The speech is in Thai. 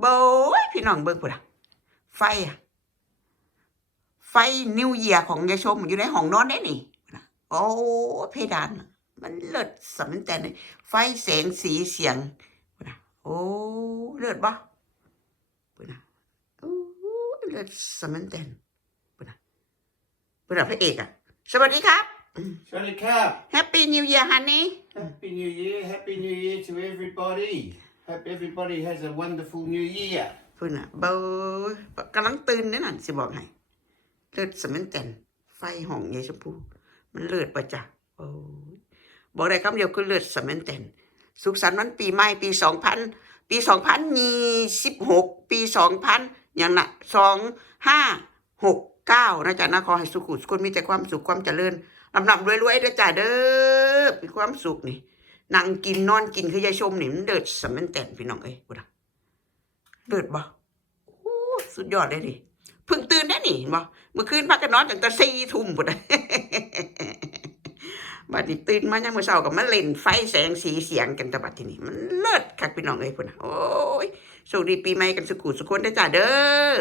โบ้ยพี่น้องเบิ่งพุ่นอ่ะไฟอะไฟนิวเยียของยายชมอยู่ในห้องนอนได้นี่นะโอ้เพดานน่ะมันเลิศสำแต่เลยไฟแสงสีเสียงพุ่นน่ะโอ้เลิศบ่พุ่นน่ะโอ้เลิศสำแต่พุ่นน่ะพุ่นน่ะพระเอกอ่ะสวัสดีครับ Shut it cap. แฮปปี้นิวเยียฮันนี่ Happy New Year. Happy New Year to everybody. Hope everybody has a wonderful New Year. พุ่นน่ะเบากำลังตื่นนี่น่ะสิบอกให้เลิศสำแต่ไฟห้องยายชมพูมันเลิศป่ะจ๊ะโอ้ยบอกได้คำเดียวคือเลิศสำแต่สุขสันต์วันปีใหม่ปี2026ปี2000อย่างน่ะ2569นะจ๊ะนะขอให้สุขุสุขคนมีแต่ความสุขความเจริญลำดับรวยๆเด้อจ้าเด้อมีความสุขนี่นั่งกินนอนกินคือยายชมนี่มันเลิศสำแต่พี่น้องเอ้ยพุ่นน่ะเลิศบ่โอ้สุดยอดเลยดิเพิ่งตื่นได้นี่เห็นบ่เมื่อคืนพักกันนอนตั้งแต่4 ทุ่มพุ่นน่ะ บัดนี้ตื่นมายังมื้อเช้าก็มาเล่นไฟแสงสีเสียงกันแต่บัดทีนี้มันเลิศคักพี่น้องเอ้ยพุ่นน่ะโอ้ยโชคดีปีใหม่กันสุขุสุขคนเด้อจ้าเด้อ